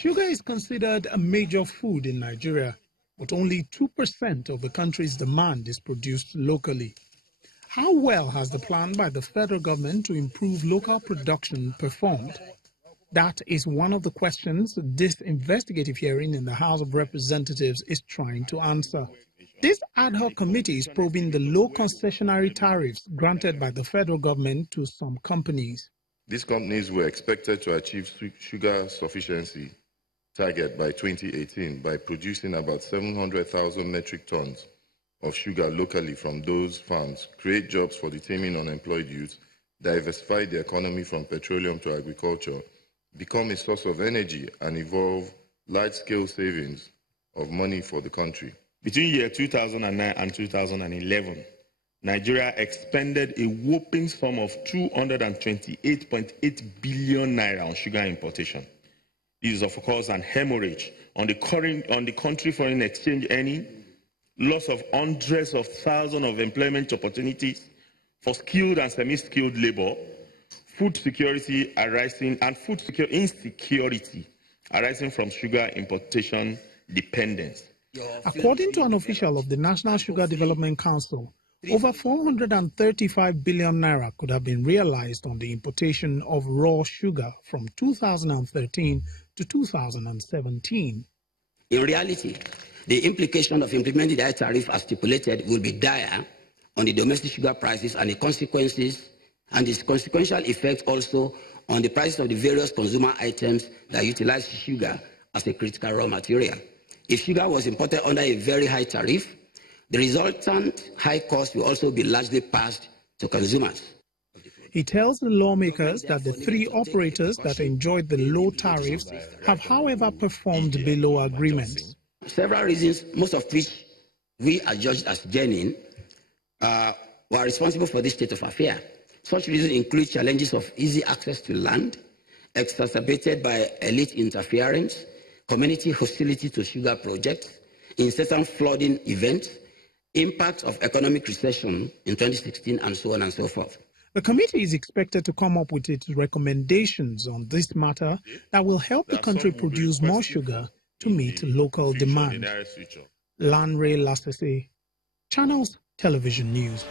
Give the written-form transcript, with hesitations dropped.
Sugar is considered a major food in Nigeria, but only 2% of the country's demand is produced locally. How well has the plan by the federal government to improve local production performed? That is one of the questions this investigative hearing in the House of Representatives is trying to answer. This ad hoc committee is probing the low concessionary tariffs granted by the federal government to some companies. These companies were expected to achieve sugar sufficiency target by 2018 by producing about 700,000 metric tons of sugar locally from those farms, create jobs for the teeming unemployed youth, diversify the economy from petroleum to agriculture, become a source of energy, and evolve large-scale savings of money for the country. Between year 2009 and 2011, Nigeria expended a whopping sum of 228.8 billion naira on sugar importation. This is, of course, an hemorrhage on the country foreign exchange earning, loss of hundreds of thousands of employment opportunities for skilled and semi-skilled labor, food security arising and food insecurity arising from sugar importation dependence. According to an official of the National Sugar Development Council, over 435 billion naira could have been realized on the importation of raw sugar from 2013 to 2017. In reality, the implication of implementing the high tariff as stipulated will be dire on the domestic sugar prices and the consequences and its consequential effect also on the prices of the various consumer items that utilize sugar as a critical raw material. If sugar was imported under a very high tariff, the resultant high cost will also be largely passed to consumers. He tells the lawmakers that the three operators that enjoyed the low tariffs have, however, performed below agreements. Several reasons, most of which we are judged as genuine, were responsible for this state of affairs. Such reasons include challenges of easy access to land, exacerbated by elite interference, community hostility to sugar projects, incessant flooding events, impact of economic recession in 2016, and so on and so forth. The committee is expected to come up with its recommendations on this matter that will help the country produce more sugar to meet local demand. Lanre Lasese, Channels Television News.